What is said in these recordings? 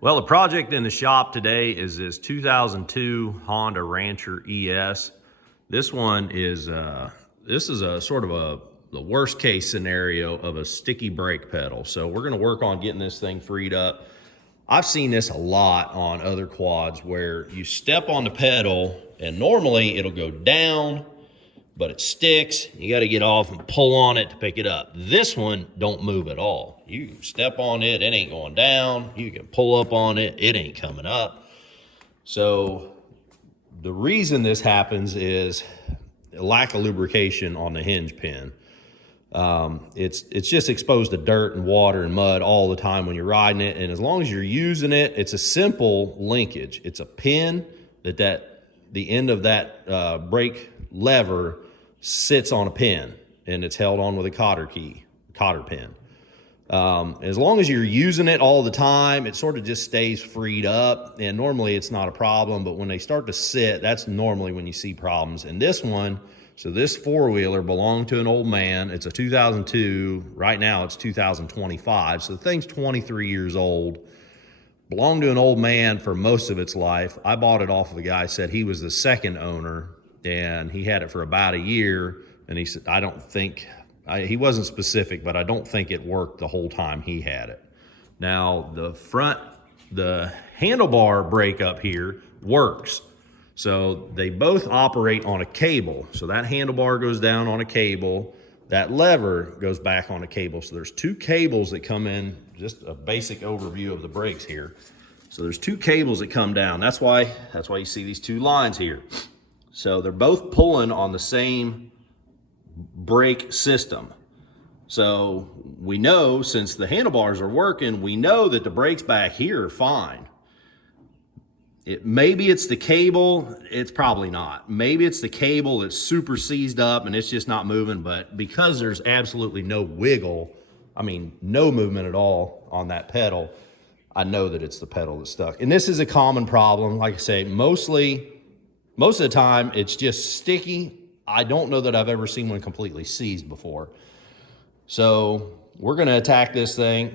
Well, the project in the shop today is this 2002 Honda Rancher ES. This one is this is a sort of the worst case scenario of a sticky brake pedal. So we're going to work on getting this thing freed up. I've seen this a lot on other quads where you step on the pedal and normally it'll go down, but it sticks. You got to get off and pull on it to pick it up. This one don't move at all. You can step on it, it ain't going down. You can pull up on it, it ain't coming up. So the reason this happens is a lack of lubrication on the hinge pin. It's just exposed to dirt and water and mud all the time when you're riding it. And as long as you're using it, it's a simple linkage. It's a pin that the end of that brake lever sits on a pin, and it's held on with a cotter pin. As long as you're using it all the time, it sort of just stays freed up, and normally it's not a problem, but when they start to sit, that's normally when you see problems. And this one, so this four-wheeler belonged to an old man. It's a 2002, right now it's 2025, so the thing's 23 years old. Belonged to an old man for most of its life. I bought it off of a guy, said he was the second owner, and he had it for about a year, and he said, he wasn't specific, but I don't think it worked the whole time he had it. Now, the handlebar brake up here works. So they both operate on a cable. So that handlebar goes down on a cable, that lever goes back on a cable. So there's two cables that come in, just a basic overview of the brakes here. So there's two cables that come down. That's why you see these two lines here. So they're both pulling on the same brake system. So we know, since the handlebars are working, we know that the brakes back here are fine. Maybe it's the cable, it's probably not. Maybe it's the cable that's super seized up and it's just not moving, but because there's absolutely no wiggle, I mean, no movement at all on that pedal, I know that it's the pedal that's stuck. And this is a common problem. Like I say, most of the time, it's just sticky. I don't know that I've ever seen one completely seized before. So we're gonna attack this thing.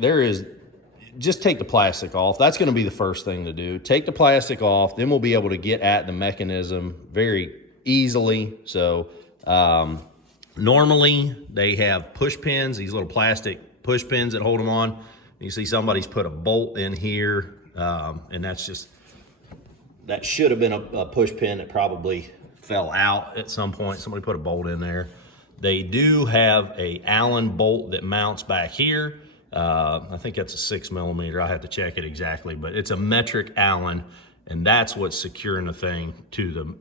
Just take the plastic off. That's gonna be the first thing to do. Take the plastic off, then we'll be able to get at the mechanism very easily. So normally they have push pins, these little plastic push pins that hold them on. You see somebody's put a bolt in here, and that should have been a push pin that probably fell out at some point. Somebody put a bolt in there. They do have a Allen bolt that mounts back here. I think that's a 6mm. I have to check it exactly, but it's a metric Allen, and that's what's securing the thing to the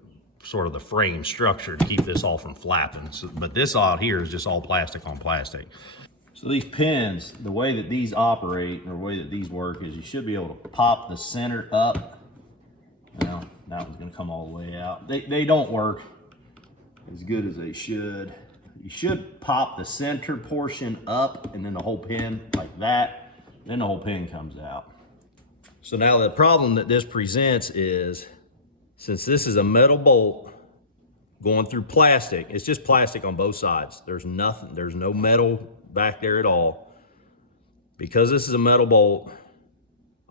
sort of the frame structure to keep this all from flapping. So, but this out here is just all plastic on plastic. So these pins, the way that these operate, or the way that these work, is you should be able to pop the center up. Now, that one's gonna come all the way out. They don't work as good as they should. You should pop the center portion up and then the whole pin like that, then the whole pin comes out. So now the problem that this presents is, since this is a metal bolt going through plastic, it's just plastic on both sides. There's no metal back there at all. Because this is a metal bolt,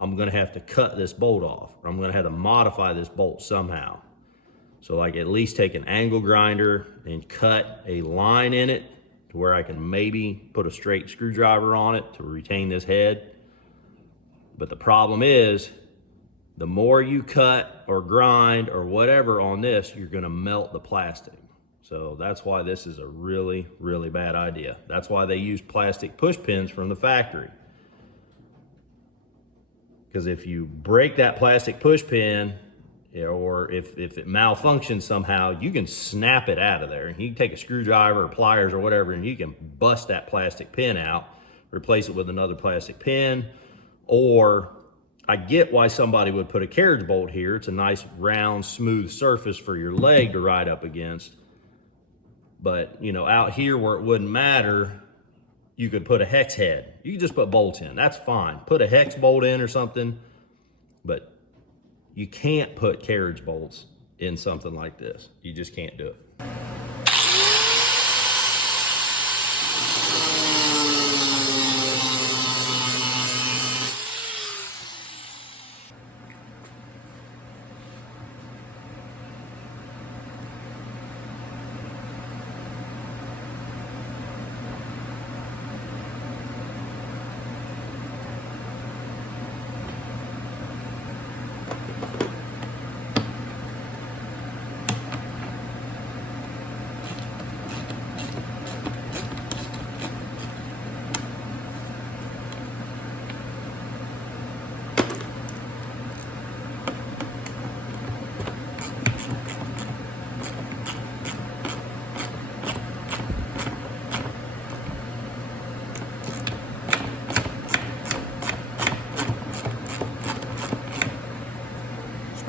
I'm gonna have to cut this bolt off, or I'm gonna have to modify this bolt somehow. So like at least take an angle grinder and cut a line in it to where I can maybe put a straight screwdriver on it to retain this head. But the problem is, the more you cut or grind or whatever on this, you're gonna melt the plastic. So that's why this is a really, really bad idea. That's why they use plastic push pins from the factory. Because if you break that plastic push pin, or if it malfunctions somehow, you can snap it out of there. You can take a screwdriver or pliers or whatever, and you can bust that plastic pin out, replace it with another plastic pin. Or I get why somebody would put a carriage bolt here. It's a nice round, smooth surface for your leg to ride up against. But you know, out here where it wouldn't matter, you could put a hex head. You can just put bolts in, that's fine. Put a hex bolt in or something, but you can't put carriage bolts in something like this. You just can't do it.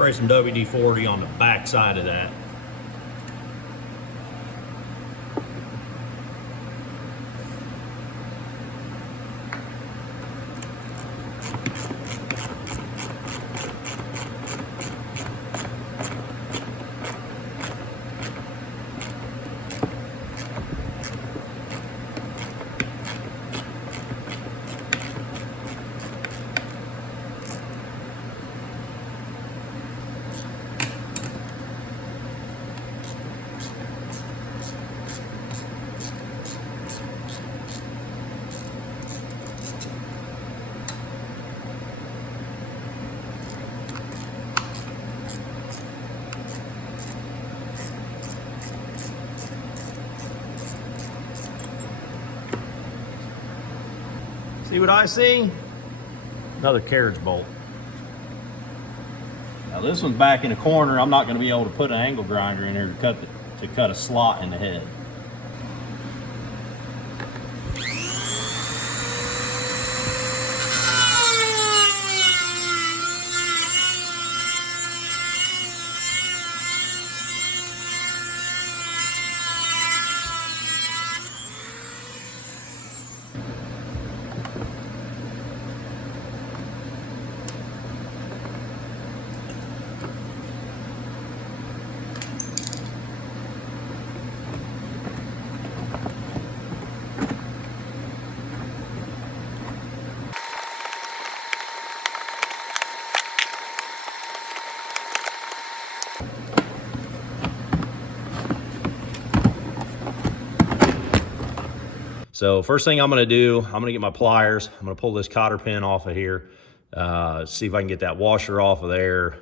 Spray some WD-40 on the back side of that. See what I see? Another carriage bolt. Now this one's back in the corner. I'm not going to be able to put an angle grinder in here to cut a slot in the head. So first thing I'm gonna do, I'm gonna get my pliers. I'm gonna pull this cotter pin off of here, see if I can get that washer off of there,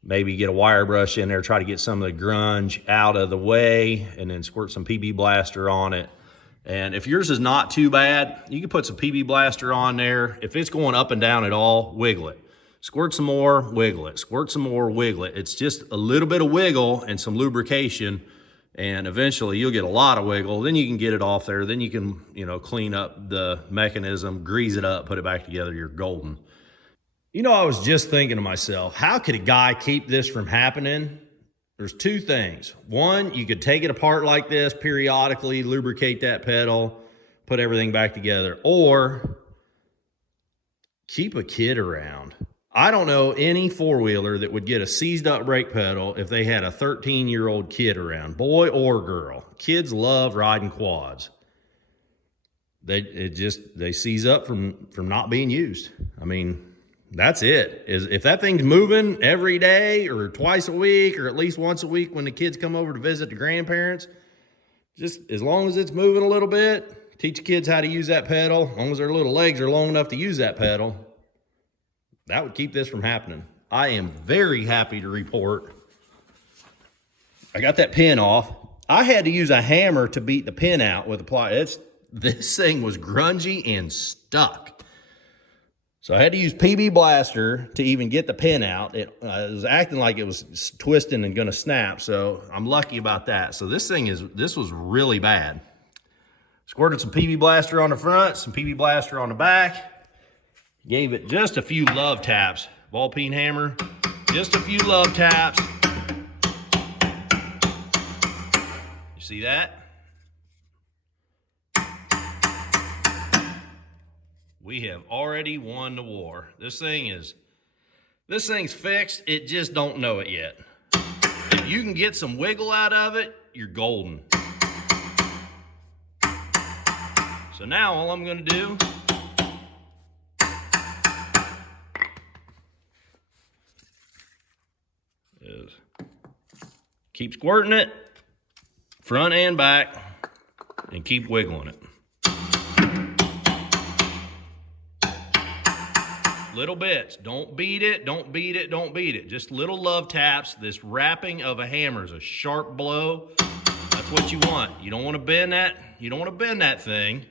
maybe get a wire brush in there, try to get some of the grunge out of the way, and then squirt some PB Blaster on it. And if yours is not too bad, you can put some PB Blaster on there. If it's going up and down at all, wiggle it. Squirt some more, wiggle it. Squirt some more, wiggle it. It's just a little bit of wiggle and some lubrication, and eventually you'll get a lot of wiggle. Then you can get it off there. Then you can, clean up the mechanism, grease it up, put it back together. You're golden. I was just thinking to myself, how could a guy keep this from happening? There's two things. One, you could take it apart like this periodically, lubricate that pedal, put everything back together, or keep a kid around. I don't know any four-wheeler that would get a seized up brake pedal if they had a 13-year-old kid around, boy or girl. Kids love riding quads. They seize up from not being used. I mean, that's it. If that thing's moving every day or twice a week or at least once a week when the kids come over to visit the grandparents, just as long as it's moving a little bit, teach the kids how to use that pedal, as long as their little legs are long enough to use that pedal, that would keep this from happening. I am very happy to report I got that pin off. I had to use a hammer to beat the pin out with a plier. This thing was grungy and stuck. So I had to use PB Blaster to even get the pin out. It was acting like it was twisting and gonna snap, so I'm lucky about that. So this was really bad. Squirted some PB Blaster on the front, some PB Blaster on the back. Gave it just a few love taps. Ball peen hammer, just a few love taps. You see that? We have already won the war. This thing's fixed, it just don't know it yet. If you can get some wiggle out of it, you're golden. So now all I'm gonna do is keep squirting it, front and back, and keep wiggling it. Little bits, don't beat it, don't beat it, don't beat it. Just little love taps. This wrapping of a hammer is a sharp blow. That's what you want. You don't want to bend that thing.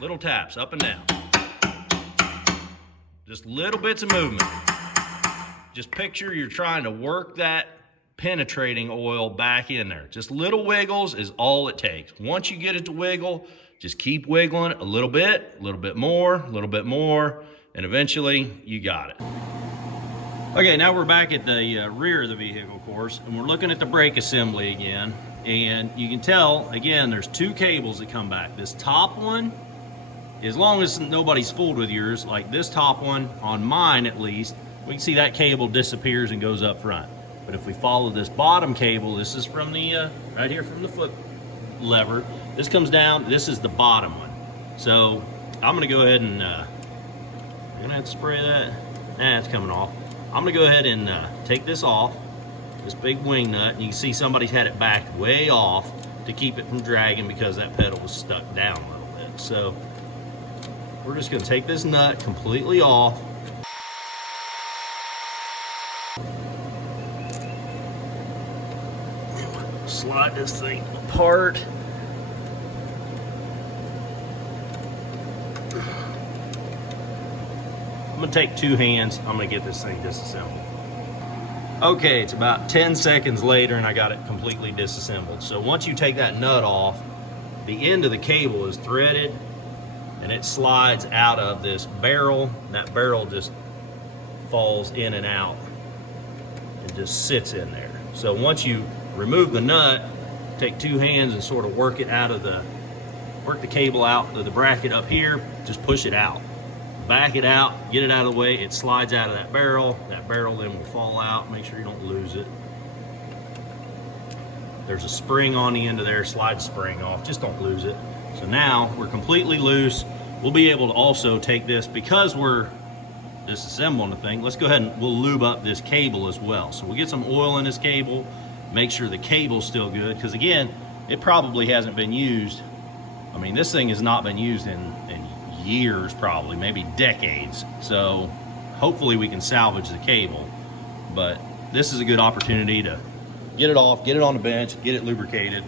Little taps up and down. Just little bits of movement. Just picture you're trying to work that penetrating oil back in there. Just little wiggles is all it takes. Once you get it to wiggle, Just keep wiggling a little bit more, a little bit more, and eventually you got it. Okay, now we're back at the rear of the vehicle, of course, and we're looking at the brake assembly again. And you can tell, again, there's two cables that come back. This top one, as long as nobody's fooled with yours, like this top one, on mine at least, we can see that cable disappears and goes up front. But if we follow this bottom cable, this is from the, right here from the foot lever, this comes down, this is the bottom one. So I'm gonna go ahead and, I'm gonna have to spray that. Nah, it's coming off. I'm gonna go ahead and take this off, this big wing nut, and you can see somebody's had it backed way off to keep it from dragging because that pedal was stuck down a little bit. So we're just gonna take this nut completely off. Slide this thing apart. I'm gonna take two hands, I'm gonna get this thing disassembled. Okay, it's about 10 seconds later and I got it completely disassembled. So once you take that nut off, the end of the cable is threaded and it slides out of this barrel. That barrel just falls in and out and just sits in there. So once you remove the nut, take two hands and sort of work the cable out of the bracket up here, just push it out. Back it out, get it out of the way, it slides out of that barrel then will fall out, make sure you don't lose it. There's a spring on the end of there, slide the spring off, just don't lose it. So now we're completely loose. We'll be able to also take this, because we're disassembling the thing, let's go ahead and we'll lube up this cable as well. So we'll get some oil in this cable, make sure the cable's still good, because again, it probably hasn't been used. I mean, this thing has not been used in years, probably, maybe decades. So hopefully we can salvage the cable, but this is a good opportunity to get it off, get it on the bench, get it lubricated.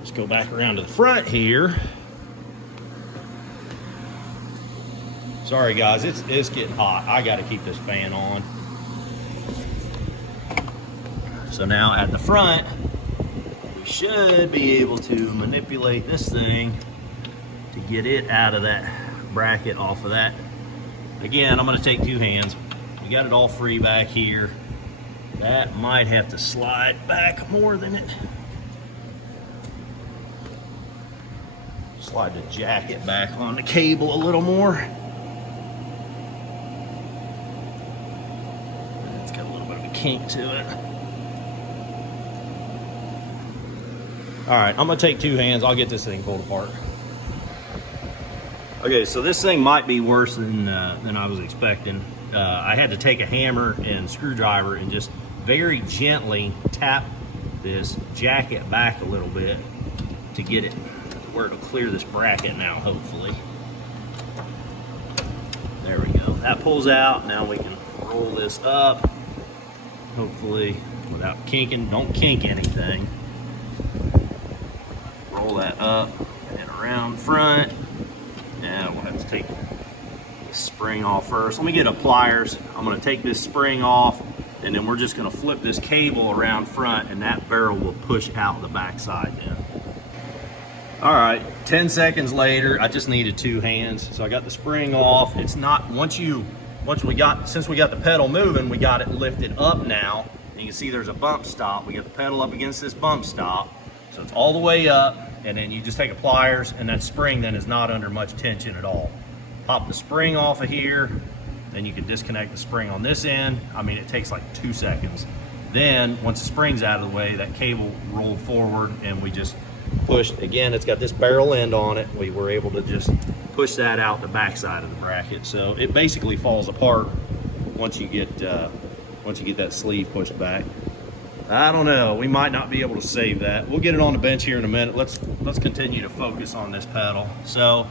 Let's go back around to the front here. Sorry guys, it's getting hot. I got to keep this fan on. So now at the front, we should be able to manipulate this thing to get it out of that bracket, off of that. Again, I'm gonna take two hands. We got it all free back here. That might have to slide back more than it. Slide the jacket back on the cable a little more. It's got a little bit of a kink to it. All right, I'm gonna take two hands. I'll get this thing pulled apart. Okay, so this thing might be worse than I was expecting. I had to take a hammer and screwdriver and just very gently tap this jacket back a little bit to get it where it'll clear this bracket now, hopefully. There we go. That pulls out. Now we can roll this up, hopefully without kinking. Don't kink anything. Roll that up and around front. Now we'll have to take the spring off first. Let me get a pliers. I'm gonna take this spring off and then we're just gonna flip this cable around front and that barrel will push out the backside then. All right, 10 seconds later, I just needed two hands. So I got the spring off. It's not, since we got the pedal moving, we got it lifted up now. And you can see there's a bump stop. We got the pedal up against this bump stop. So it's all the way up. And then you just take a pliers and that spring then is not under much tension at all. Pop the spring off of here, then you can disconnect the spring on this end. I mean, it takes like 2 seconds. Then once the spring's out of the way, that cable rolled forward and we just pushed. Again, it's got this barrel end on it. We were able to just push that out the backside of the bracket. So it basically falls apart once you get that sleeve pushed back. I don't know, we might not be able to save that. We'll get it on the bench here in a minute. Let's continue to focus on this pedal. So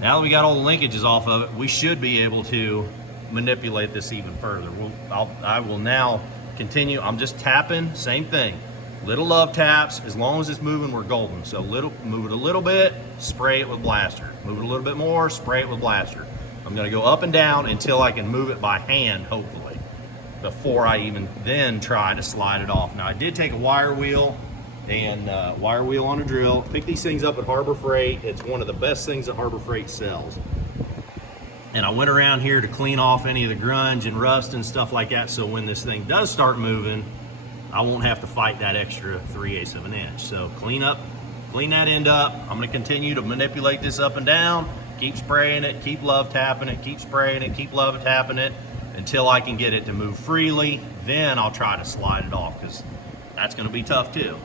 now that we got all the linkages off of it, we should be able to manipulate this even further. I will now continue. I'm just tapping, same thing. Little love taps, as long as it's moving, we're golden. So move it a little bit, spray it with blaster. Move it a little bit more, spray it with blaster. I'm gonna go up and down until I can move it by hand, hopefully, before I even then try to slide it off. Now I did take a wire wheel and wire wheel on a drill. Pick these things up at Harbor Freight. It's one of the best things that Harbor Freight sells. And I went around here to clean off any of the grunge and rust and stuff like that, so when this thing does start moving, I won't have to fight that extra 3/8 of an inch. So clean that end up. I'm gonna continue to manipulate this up and down, keep spraying it, keep love tapping it, keep spraying it, keep love tapping it, until I can get it to move freely. Then I'll try to slide it off, because that's gonna be tough too.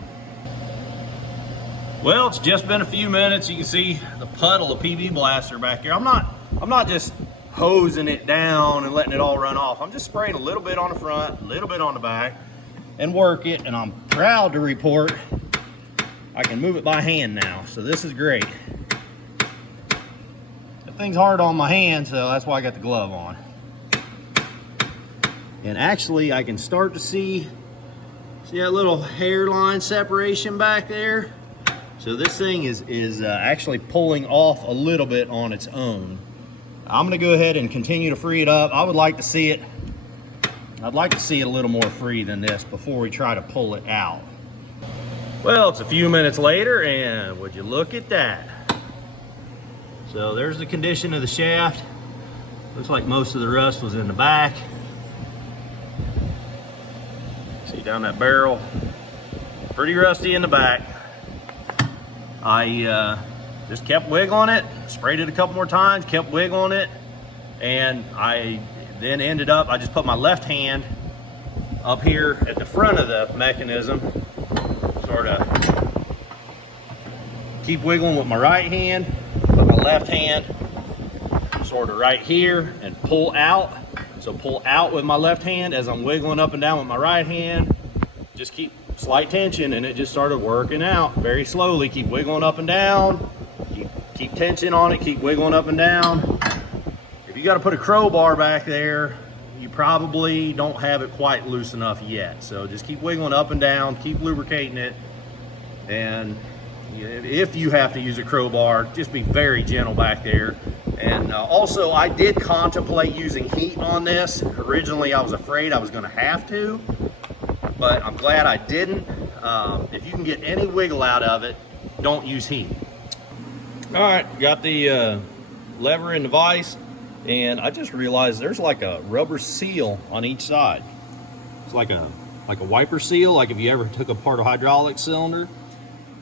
Well, it's just been a few minutes. You can see the puddle of PB Blaster back here. I'm not just hosing it down and letting it all run off. I'm just spraying a little bit on the front, a little bit on the back, and work it. And I'm proud to report I can move it by hand now. So this is great. That thing's hard on my hand, so that's why I got the glove on. And actually I can start to see that little hairline separation back there? So this thing is actually pulling off a little bit on its own. I'm gonna go ahead and continue to free it up. I would like to see it, I'd like to see it a little more free than this before we try to pull it out. Well, it's a few minutes later, and would you look at that? So there's the condition of the shaft. Looks like most of the rust was in the back. See down that barrel, pretty rusty in the back. I just kept wiggling it, sprayed it a couple more times, kept wiggling it, and I then ended up, I just put my left hand up here at the front of the mechanism, sort of keep wiggling with my right hand, put my left hand sort of right here and pull out. So pull out with my left hand as I'm wiggling up and down with my right hand. Just keep slight tension, and it just started working out very slowly. Keep wiggling up and down, keep tension on it, keep wiggling up and down. If you got to put a crowbar back there, you probably don't have it quite loose enough yet. So just keep wiggling up and down, keep lubricating it, and if you have to use a crowbar, just be very gentle back there. And also, I did contemplate using heat on this. Originally I was afraid I was going to have to, but I'm glad I didn't. If you can get any wiggle out of it, don't use heat. All right, got the lever in the vise, and I just realized there's like a rubber seal on each side. It's like a wiper seal, like if you ever took apart a hydraulic cylinder.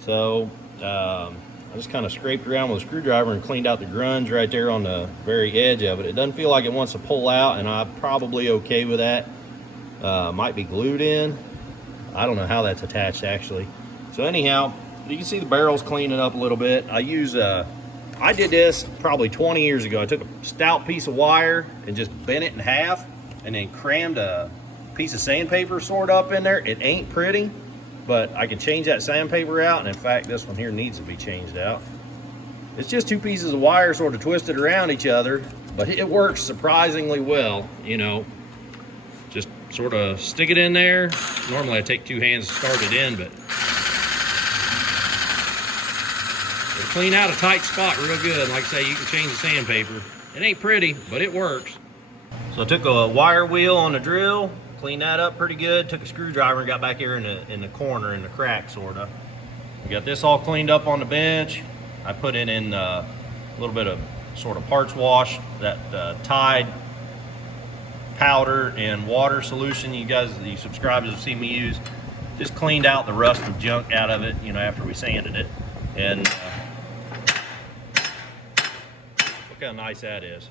So I just kind of scraped around with a screwdriver and cleaned out the grunge right there on the very edge of it. It doesn't feel like it wants to pull out, and I'm probably okay with that. Might be glued in. I don't know how that's attached actually. So anyhow, you can see the barrel's cleaning up a little bit. I did this probably 20 years ago. I took a stout piece of wire and just bent it in half, and then crammed a piece of sandpaper sort of up in there. It ain't pretty, but I can change that sandpaper out, and in fact this one here needs to be changed out. It's just two pieces of wire sort of twisted around each other, but it works surprisingly well. You know, just sort of stick it in there. Normally I take two hands to start it in, but it'll clean out a tight spot real good. Like I say, you can change the sandpaper. It ain't pretty, but it works. So I took a wire wheel on the drill, cleaned that up pretty good, took a screwdriver and got back here in the corner, in the crack sort of. We got this all cleaned up on the bench. I put it in a little bit of sort of parts wash, that Tide powder and water solution you subscribers have seen me use. Just cleaned out the rust and junk out of it, you know, after we sanded it. And look how nice that is.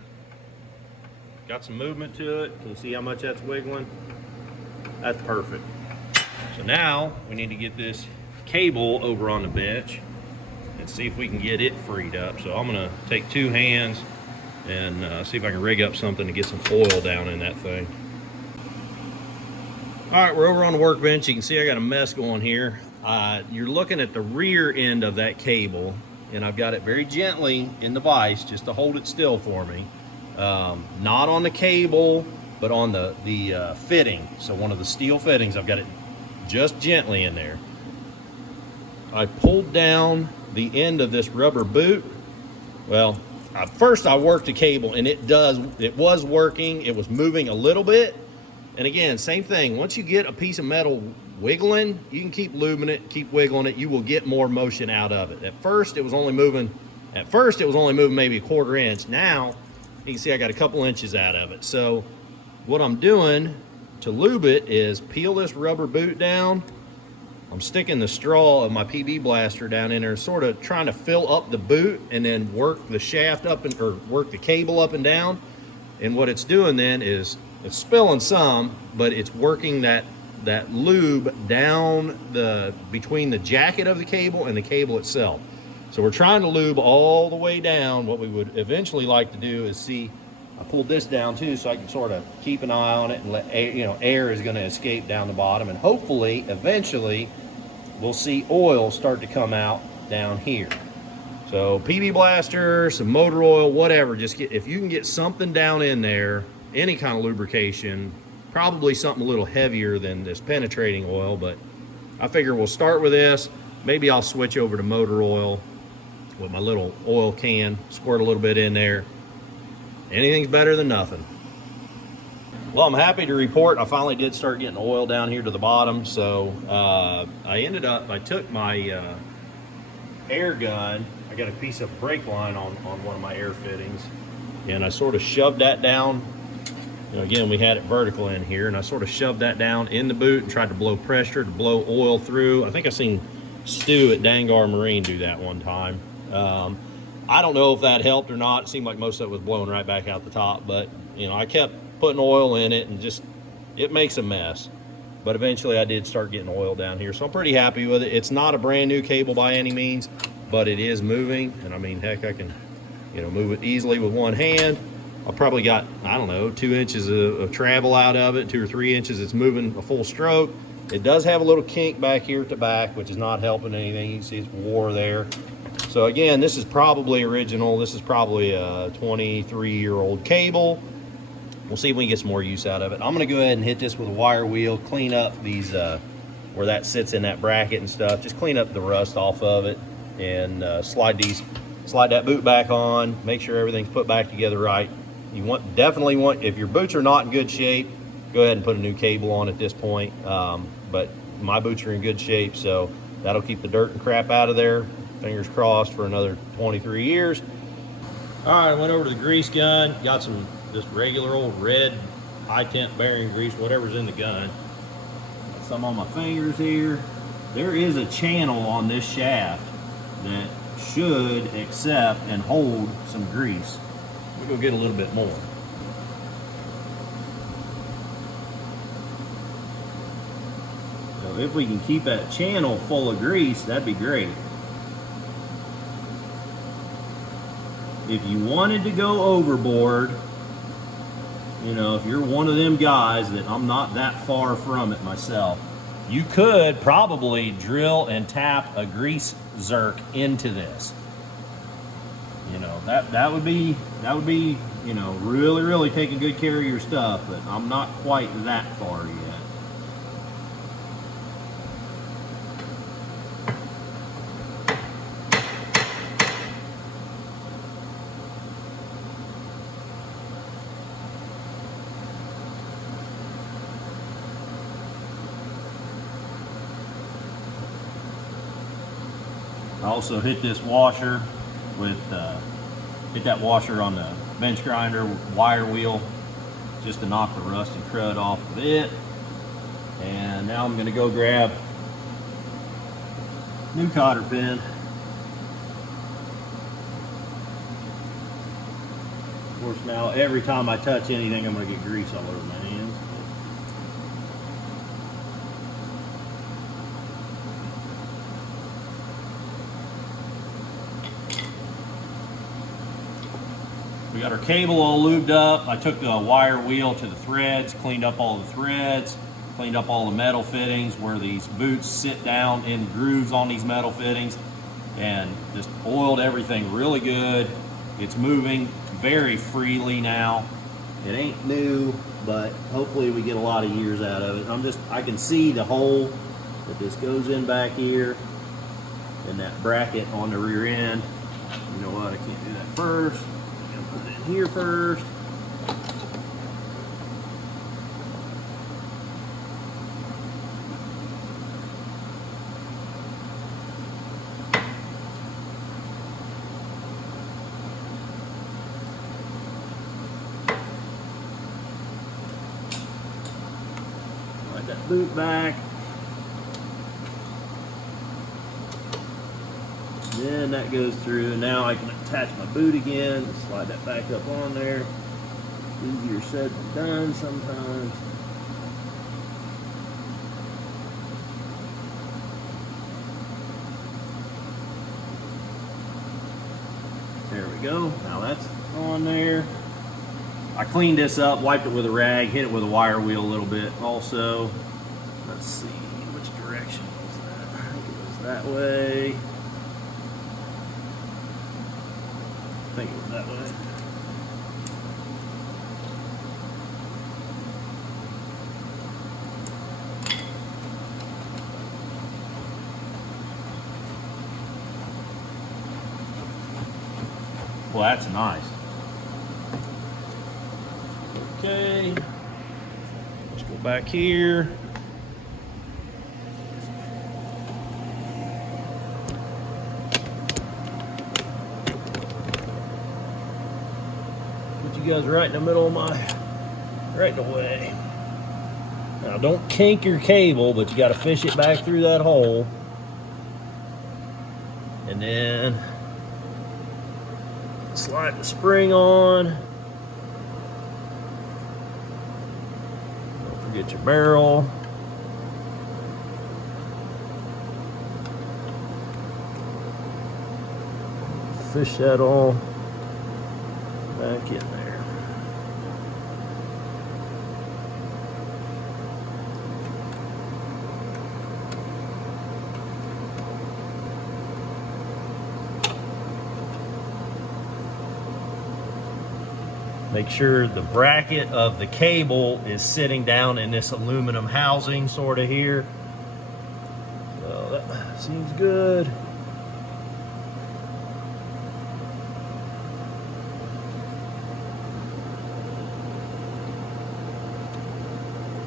Got some movement to it. Can you see how much that's wiggling? That's perfect. So now we need to get this cable over on the bench and see if we can get it freed up. So I'm gonna take two hands and see if I can rig up something to get some foil down in that thing. All right, we're over on the workbench. You can see I got a mess going here. You're looking at the rear end of that cable, and I've got it very gently in the vise just to hold it still for me. Not on the cable, but on the fitting. So one of the steel fittings, I've got it just gently in there. I pulled down the end of this rubber boot. Well, first I worked the cable, and it was working. It was moving a little bit. And again, same thing. Once you get a piece of metal wiggling, you can keep lubing it, keep wiggling it, you will get more motion out of it. At first it was only moving maybe a 1/4 inch. Now you can see I got a couple inches out of it. So what I'm doing to lube it is peel this rubber boot down. I'm sticking the straw of my PB blaster down in there, sort of trying to fill up the boot and then work the shaft up or work the cable up and down. And what it's doing then is it's spilling some, but it's working that lube down between the jacket of the cable and the cable itself. So we're trying to lube all the way down. What we would eventually like to do is see, I pulled this down too so I can sort of keep an eye on it and let air, air is going to escape down the bottom, and hopefully eventually we'll see oil start to come out down here. So PB blaster, some motor oil, whatever, just if you can get something down in there, any kind of lubrication, probably something a little heavier than this penetrating oil, but I figure we'll start with this. Maybe I'll switch over to motor oil with my little oil can, squirt a little bit in there. Anything's better than nothing. Well, I'm happy to report I finally did start getting oil down here to the bottom. So I took my air gun. I got a piece of brake line on one of my air fittings, and I sort of shoved that down. Again, we had it vertical in here, and I sort of shoved that down in the boot and tried to blow pressure to blow oil through. I think I seen Stu at Dangar Marine do that one time. I don't know if that helped or not. It seemed like most of it was blowing right back out the top, but I kept putting oil in it, and just, it makes a mess. But eventually I did start getting oil down here, so I'm pretty happy with it. It's not a brand new cable by any means, but it is moving, and I mean, heck, I can move it easily with one hand. I've probably got, I don't know, 2 inches of travel out of it, 2 or 3 inches. It's moving a full stroke. It does have a little kink back here at the back, which is not helping anything. You can see it's wore there. So again, this is probably original. This is probably a 23-year-old cable. We'll see if we can get some more use out of it. I'm gonna go ahead and hit this with a wire wheel, clean up these, where that sits in that bracket and stuff. Just clean up the rust off of it, and slide that boot back on, make sure everything's put back together right. You definitely want, if your boots are not in good shape, go ahead and put a new cable on at this point. But my boots are in good shape, so that'll keep the dirt and crap out of there. Fingers crossed for another 23 years. All right, I went over to the grease gun, got some just regular old red high temp bearing grease, whatever's in the gun. Got some on my fingers here. There is a channel on this shaft that should accept and hold some grease. We'll go get a little bit more. So if we can keep that channel full of grease, that'd be great. If you wanted to go overboard, if you're one of them guys that I'm not that far from it myself, you could probably drill and tap a grease zerk into this. That would be really taking good care of your stuff, but I'm not quite that far yet. I also hit this washer with hit that washer on the bench grinder wire wheel just to knock the rust and crud off of it. And now I'm going to go grab a new cotter pin. Of course, now every time I touch anything, I'm going to get grease all over my hands. We got our cable all lubed up. I took the wire wheel to the threads, cleaned up all the threads, cleaned up all the metal fittings where these boots sit down in grooves on these metal fittings, and just oiled everything really good. It's moving very freely now. It ain't new, but hopefully we get a lot of years out of it. I can see the hole that this goes in back here and that bracket on the rear end. You know what, I can't do that first. Put it in here first. Slide that boot back. Then that goes through. Now I can attach my boot again. Slide that back up on there. Easier said than done sometimes. There we go. Now that's on there. I cleaned this up, wiped it with a rag, hit it with a wire wheel a little bit also. Let's see, which direction was that? I think it was that way. I think it was that way. Well, that's nice. Okay, let's go back here. Put you guys right in the middle of right in the way. Now don't kink your cable, but you got to fish it back through that hole. And then slide the spring on. Don't forget your barrel. Fish that all back in there. Make sure the bracket of the cable is sitting down in this aluminum housing sort of here. So that seems good.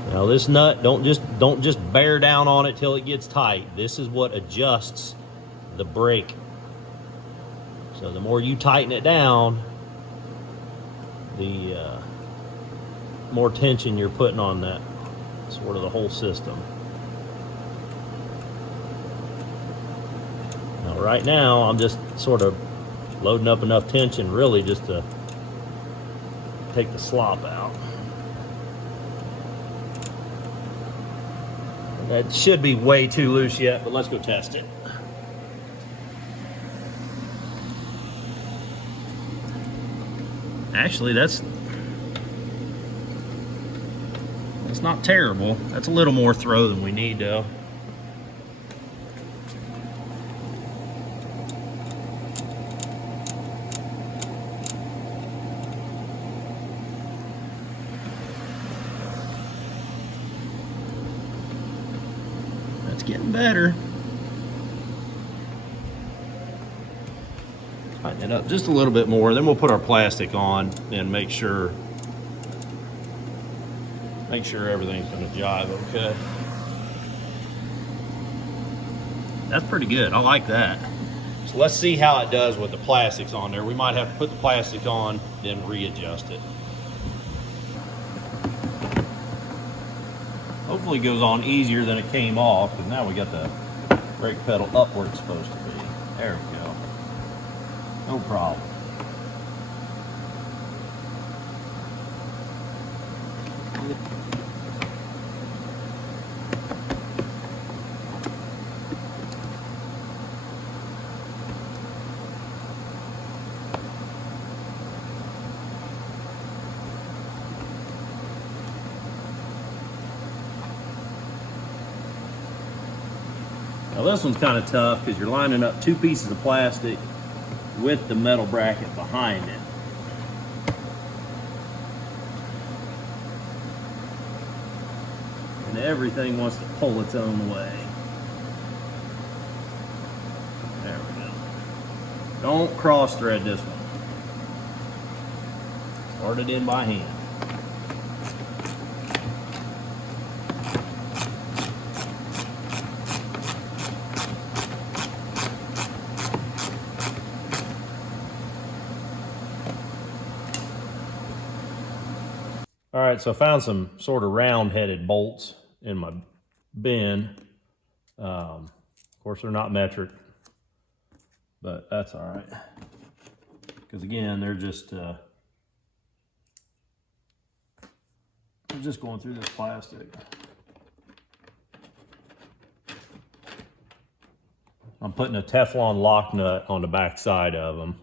Now this nut, don't just bear down on it till it gets tight. This is what adjusts the brake. So the more you tighten it down, the more tension you're putting on that sort of the whole system. Now right now I'm just sort of loading up enough tension really just to take the slop out. And that should be way too loose yet, but let's go test it. Actually, that's not terrible. That's a little more throw than we need, though. That's getting better. Tighten it up just a little bit more, then we'll put our plastic on and make sure everything's going to jive okay. That's pretty good. I like that. So let's see how it does with the plastics on there. We might have to put the plastic on, then readjust it. Hopefully it goes on easier than it came off, because now we got the brake pedal up where it's supposed to be. There we go. No problem. Now this one's kind of tough because you're lining up two pieces of plastic with the metal bracket behind it. And everything wants to pull its own way. There we go. Don't cross thread this one. Start it in by hand. All right, so I found some sort of round-headed bolts in my bin. Of course, they're not metric, but that's all right. Because again, they're just going through this plastic. I'm putting a Teflon lock nut on the back side of them.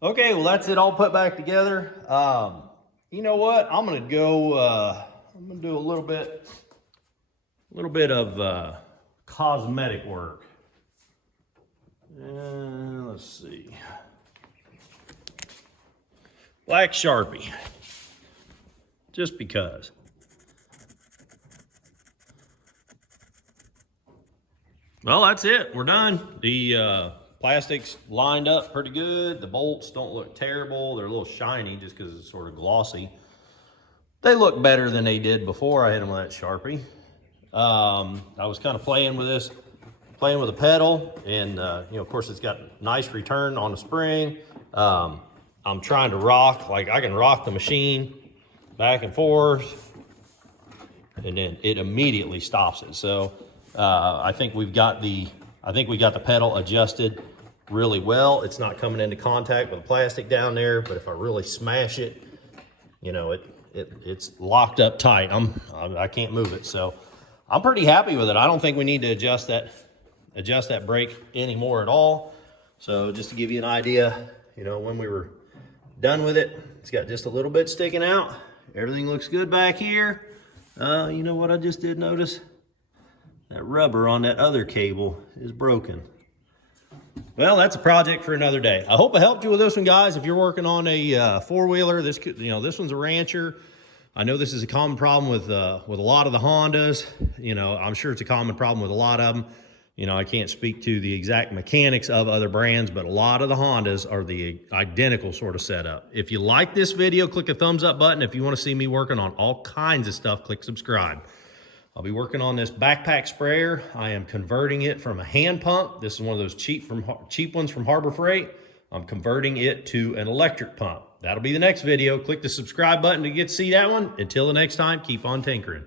Okay, well that's it all put back together. You know what? I'm gonna go. I'm gonna do a little bit of cosmetic work. Let's see. Black Sharpie, just because. Well, that's it. We're done. The plastic's lined up pretty good. The bolts don't look terrible. They're a little shiny just because it's sort of glossy. They look better than they did before I hit them with that Sharpie. I was kind of playing with this, playing with a pedal, and you know, of course, it's got nice return on the spring. I'm trying to rock, like I can rock the machine back and forth, and then it immediately stops it. So I think we got the pedal adjusted really well. It's not coming into contact with the plastic down there, but if I really smash it, you know, it's locked up tight. I can't move it. So I'm pretty happy with it. I don't think we need to adjust that brake anymore at all. So just to give you an idea, you know, when we were done with it, it's got just a little bit sticking out. Everything looks good back here. You know what I just did notice? That rubber on that other cable is broken. Well, that's a project for another day. I hope I helped you with this one, guys. If you're working on a four-wheeler, this one's a Rancher. I know this is a common problem with a lot of the Hondas. You know, I'm sure it's a common problem with a lot of them. You know, I can't speak to the exact mechanics of other brands, but a lot of the Hondas are the identical sort of setup. If you like this video, click the thumbs up button. If you want to see me working on all kinds of stuff, click subscribe. I'll be working on this backpack sprayer. I am converting it from a hand pump. This is one of those cheap ones from Harbor Freight. I'm converting it to an electric pump. That'll be the next video. Click the subscribe button to get to see that one. Until the next time, keep on tinkering.